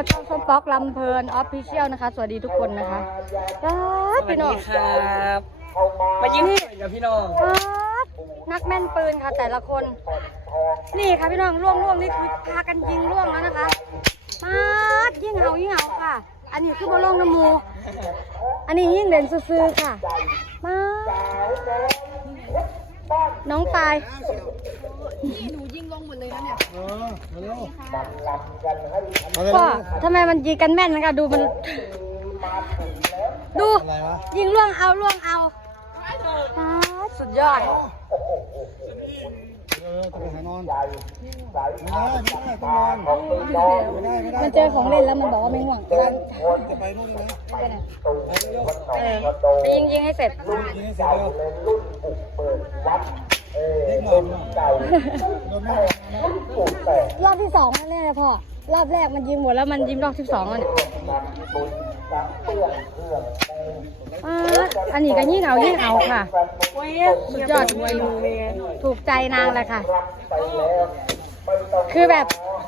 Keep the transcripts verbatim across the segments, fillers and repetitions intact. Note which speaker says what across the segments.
Speaker 1: ช่องส้มป๊อกลำเพลินออฟฟิเชียลนะคะสวัสดีทุกคนนะคะครับพี่น้อง
Speaker 2: ครับมายิงกับพี่น้อง
Speaker 1: นักแม่นปืนค่ะแต่ละคนนี่ค่ะพี่น้องล่วงล่วงนี่คือพากันยิงล่วงแล้วนะคะมาดยิ่งเอายิ่งเอาค่ะอันนี้คือบอลลงน้ำมูอันนี้ยิ่งเด่นซื่อๆค่ะมาน้องปาย
Speaker 3: นี่หนูยิงลงหมดเลยนะเนี่ย
Speaker 1: ก็ทำไมมันยิงกันแม่นนะคะดูมันดูยิงล่วงเอาล่วงเอาสุดยอดมันเจอของเล่นแล้วมันบอกว่าไม่ห่วง
Speaker 4: จะไปนู่นนะ
Speaker 1: เออไปยิงยิงให้เสร็จรอบที่สองแน่ๆพ่อรอบแรกมันยิงหมดแล้วมันยิงรอบที่สองแล้วเนี่ยอันนี้ก็ยิ่งเอายิ่งเอาค่ะสุดยอดจริงๆถูกใจนางเลยค่ะคือแบบ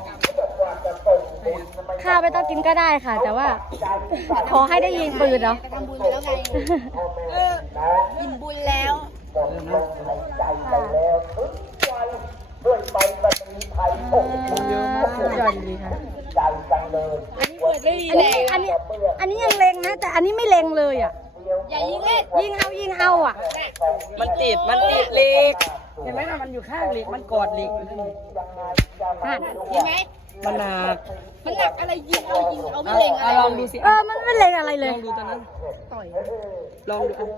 Speaker 1: ข้าวไม่ต้องกินก็ได้ค่ะแต่ว่าขอให้ได้ยิงปืนเนาะ
Speaker 3: ทำบุญแล้วไงยินบุญแล้ว
Speaker 1: ยอดดีค่ะอันนี้อันนี้อันนี้ยังเล็งนะแต่อันนี้ไม่เล็งเลยอ่ะ
Speaker 3: อย่ายิงเล่น
Speaker 1: ยิงเอายิงเอาอ่ะ
Speaker 2: มันติดมันติดเหล็กเห็นไหมมันอยู่ข้างเหล็กมันกอดเหล็ก
Speaker 3: เห็นไหม
Speaker 2: มันหนัก
Speaker 3: มันหนักอะไรยิงเอายิงเอาไม่เล็งอะไร
Speaker 2: ลองดูสิ
Speaker 1: เออมันไม่เล็งอะไรเลย
Speaker 2: ลองดูตอนนั้นต่อยลองดู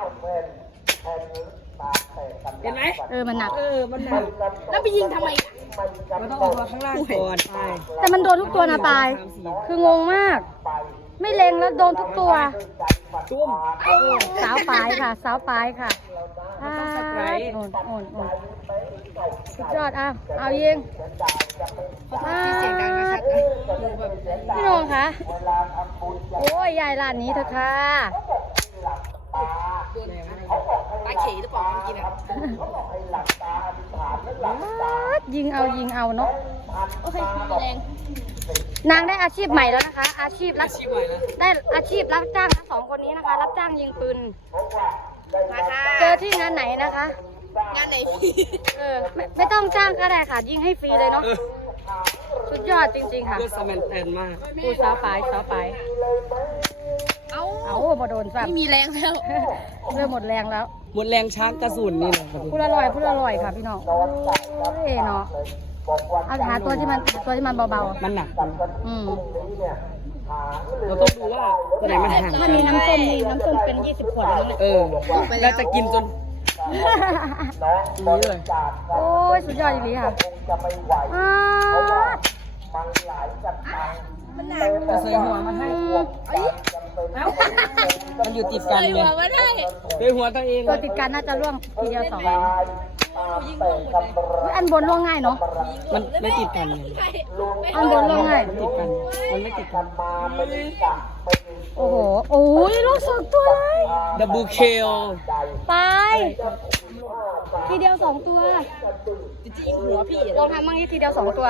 Speaker 2: เห็นไหม
Speaker 1: เออมันหนัก
Speaker 2: เออมันหนัก
Speaker 3: แล้วไปยิงทำไม
Speaker 2: มันต้องเอาตัวข้างล่างก่อนไป
Speaker 1: แต่มันโดนทุกตัวนะปายคืองงมากไม่เล็งแล้วโดนทุกตัว
Speaker 2: ตุ้ม
Speaker 1: สาวปลายค่ะสาวปลายค่ะโอนโอนโอนสุดยอดอ่ะเอายิง
Speaker 3: ที่เสียงดังนะคะ
Speaker 1: พี่น้องคะโอ้ยยายร้านนี้เถอะค่ะ
Speaker 3: ปลาเขีหรือเปล่าเมื่อกี้เนี่ย
Speaker 1: ยิงเอายิงเอาเนาะ
Speaker 3: โอเคแรง
Speaker 1: นางได้อาชีพใหม่แล้วนะคะอาชีพรับได้อาชีพรับจ้างทั้งสองคนนี้นะคะรับจ้างยิงปืนเจอที่งานไหนนะคะ
Speaker 3: งานไหน
Speaker 1: เออไม่ไม่ต้องจ้างก็ได้ค่ะยิงให้ฟรีเลยเนาะสุดยอดจริงๆค่ะ
Speaker 2: เพื่อสแมนแทนมาก
Speaker 1: พูดสาวปลายสาวปลาย
Speaker 3: เอา
Speaker 1: เอามาโดนซ้ำ
Speaker 3: ไม่มีแรงแล้ว
Speaker 1: เริ่มหมดแรงแล้ว
Speaker 2: หมดแรงช้างกระสุนนี่นะ
Speaker 1: พูดอร่อยพูดอร่อยค่ะพี่น้องเอ๋เนาะเอาหาตัวที่มันตัวที่มันเบา
Speaker 2: ๆมันหนัก
Speaker 1: อืม
Speaker 2: เราต้องดูว่าตัวไหนมันห่าง
Speaker 1: ถ้ามีน้ำส้มนี่น้ำส้มเป็นยี่สิบขวดแล้วเนี่ย
Speaker 2: เออแล้วจะกินจนนี้เลย
Speaker 1: โอ้ยสุดยอดจริงๆค่ะอ้า
Speaker 3: มันหนัก
Speaker 2: จะใส่หัวมันให้มันอยู่ติดกันเลยใส่หัวตัวเอง
Speaker 1: ตัวติดกันน่าจะร่วงทีเดียวสองอันบนร่วงง่ายเนาะ
Speaker 2: มันไม่ติดกัน
Speaker 1: อันบนร่วงง่าย
Speaker 2: ติดกันมันไม่ติดกัน
Speaker 1: โอ้โหโอ้ยลูกสองตัวเลย
Speaker 2: ดับเบิลเคล
Speaker 1: ไปทีเดียวสองตัว
Speaker 3: จริงหัวพี่
Speaker 1: ลองทำบ้างนี่ทีเดียวสองตัว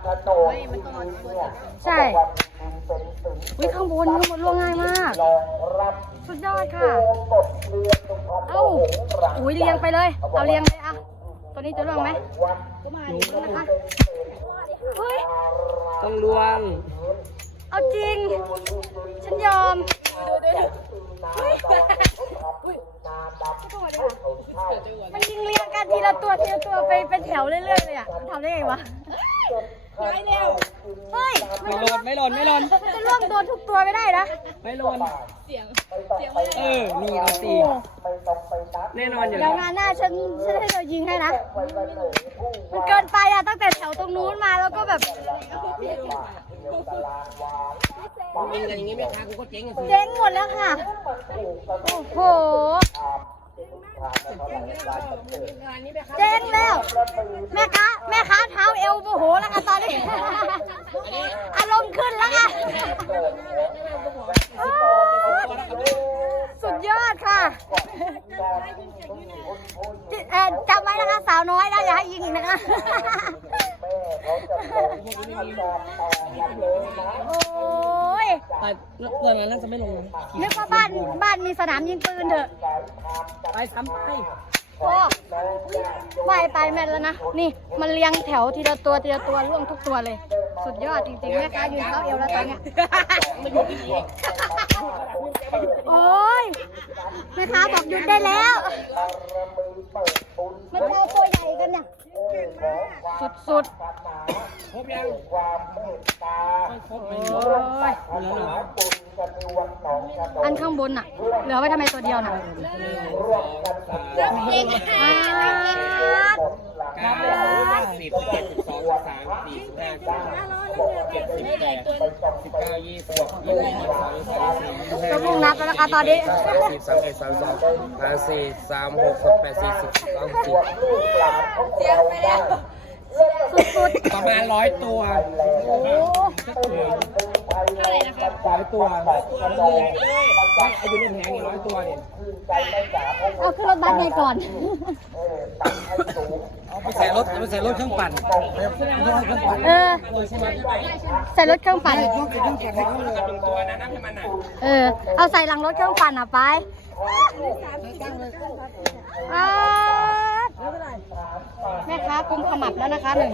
Speaker 1: ใช่วิข้างบนข้างบนล่วงง่ายมากสุดยอดค่ะเอ้าอุ้ยเรียงไปเลยเอาเรียงเลยอ่ะตัวนี้จะล่วงไหมนะคะเฮ้ย
Speaker 2: ต้องล่วง
Speaker 1: เอาจริงฉันยอมมันยิงเรียงกันทีละตัวทีละตัวไปเป็นแถวเรื่อยๆเลยอ่ะทำได้ไงวะ
Speaker 3: ไม่เร็ว
Speaker 1: เฮ้ย
Speaker 2: ไม่หล่นไม่หล่นไม่หล่น
Speaker 1: จะล่วงโดนทุกตัวไม่ได้นะ
Speaker 2: ไม่หล่น
Speaker 3: เสียงเสียง
Speaker 2: เออมีเอาตีแน่นอนอยู่
Speaker 1: แล้วงานหน้าฉันฉันให้เรายิงให้นะมันเกินไปอ่ะตั้งแต่แถวตรงนู้นมาแล้วก็แบบ
Speaker 2: ยิงกันอย่างงี้ไม่ค้ากูก็เจ๊ง
Speaker 1: เจ๊งหมดแล้วค่ะโอ้โหเจ๊งแล้วแม่ค้าแม่ค้าเท้าเอวโมโหแล้วค่ะตอนนี้อารมณ์ขึ้นแล้วค่ะสุดยอดค่ะจำไว้นะคะสาวน้อยนะอย่าให้ยิงอีกนะคะโอ้
Speaker 2: ไปเรื่องนั้นน่าจะไม่ลง
Speaker 1: นึกว่าบ้านบ้านมีสนามยิงปืนเถอะ
Speaker 2: ไปซ้ำไป
Speaker 1: พ่อว่ายไปแม่นแล้วนะ นี่มันเลี้ยงแถวทีละตัวทีละตัวร่วงทุกตัวเลย สุดยอดจริงๆแม่ค้ายืนเท้าเอวแล้วตอนเนี้ยโอ้ยแม่ค้าบอกหยุดได้แล้วไม่เท่าตัวใหญ่กันเนี่ยสุด
Speaker 2: ครบยัง
Speaker 1: ๆโอ้ยอันข้างบนน่ะ เหลือไว้ทำไมตัวเดียวน่ะอ่า
Speaker 4: เก้าสิบเจ็ดสิบสองสามสี่สิบห้าเจ็ดสิบแปดสิบเก้ายี่สิบยี่สิบยี่สิบสองยี่สิบสามยี่สิบสี่
Speaker 1: ก็พุ่งนับแล้วนะคะตอนนี้
Speaker 4: สามสิบสามเอ็ดสามสองสามสี่สามหกสามแปดสี่สิบสองสิบ
Speaker 1: สุด
Speaker 4: ประมาณร้อยตัว
Speaker 1: ๆโอ้
Speaker 4: ร้อยตัวอายุเล่นแหงร้อยตัวเนี่ย
Speaker 1: เอาขึ้นรถบัสไงก่อน
Speaker 4: ไปใส่รถไปใส่รถเครื่องปั่น
Speaker 1: เออ ใส่รถเครื่องปั่น
Speaker 4: ตัวนะน้ำให้มันอ่ะ
Speaker 1: เออ เอาใส่หลังรถเครื่องปั่นอ่ะไปอ่าแม่ค้ากุมขมับแล้วนะคะหนึ่งไหน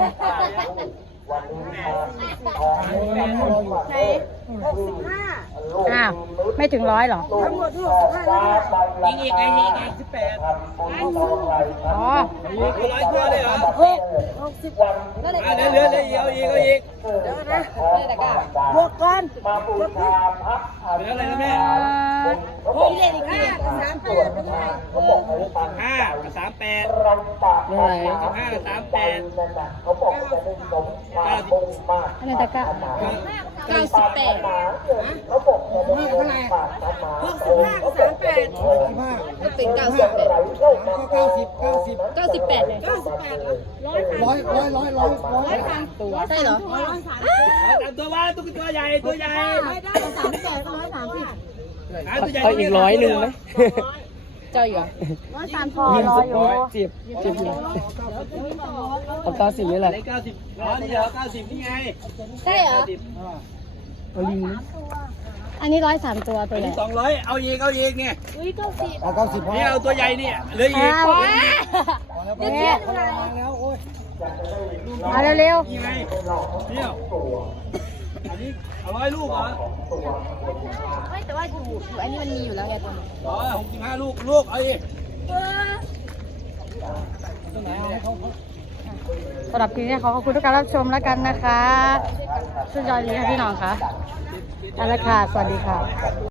Speaker 1: อ้าว ไม่ถึงร้อยหรอ
Speaker 4: ยิงอีกไงยิงอีกสิบแปด
Speaker 1: อ๋อ
Speaker 4: ร้อยตัวเลยเหรออ่ะเดี๋ยวเดี๋ยวเดี๋ยวเอาอีกเอาอีก
Speaker 2: บวกก่อน
Speaker 4: เหลืออะไรนะแม่
Speaker 2: หกเจ็ดอีกห้าสามแปด
Speaker 4: ห้าสามแปด
Speaker 2: เท่าไหร่
Speaker 4: สิบห้าสามแปด
Speaker 1: อันนั้นตะกะ
Speaker 3: เก้าสิบแปด
Speaker 2: เท่าไหร่
Speaker 3: หกสิบห้าสามแปดก็เป็นเก้าสิบแปด
Speaker 2: เก้าสิบเก้าสิบ
Speaker 3: เก้าสิบแปดเลยเก้าสิบแปดร้อยร้อย
Speaker 2: ร้อยร้อยร้อยร้อยร้อย
Speaker 3: สามตัวใช่เหรอร้อยสาม
Speaker 4: เอาตัวว่าตัวตัวใหญ่ตัวใหญ่
Speaker 3: ได้สามแปดร้อยสามสิบ
Speaker 4: เอาอีกร้อยหนึ่งไหม
Speaker 3: เจ้าอยู่
Speaker 1: ร้อยสามพอร้อยอยู่
Speaker 2: สิบสิบอยู่เอาเก้าสิบนี่แหละ
Speaker 4: เก้าสิบร้อยเดียวเก้าสิบนี่ไง
Speaker 3: ใช่เหรอ
Speaker 2: เอาลิง
Speaker 1: อันนี้ร้อยสามตัวตัวใหญ่
Speaker 4: สองร้อยเอาอีกเอาอีกไง
Speaker 3: อุ้ยเก้าสิบ
Speaker 2: เอาเก้าสิบพอ
Speaker 4: นี่เอาตัวใหญ่นี่เหลืออีก
Speaker 1: อ้าวเนี่ย
Speaker 2: แล้วโอ้ย
Speaker 1: เอาเร็ว
Speaker 4: นี่ไงเนี่ยอันนี้เอาร้อยลูกเหรอ
Speaker 3: ไม่แต่ว่าอยู่อยู่อันนี้มันมีอยู่แล้วไงตัวนี้
Speaker 4: อ๋อหกสิบห้าลูกลูกเอาอีก
Speaker 1: ๆสำหรับคลิปนี้ขอขอบคุณทุกการรับชมแล้วกันนะคะสุดยอดดีค่ะพี่น้องค่ะเอาละค่ะ สวัสดีค่ะ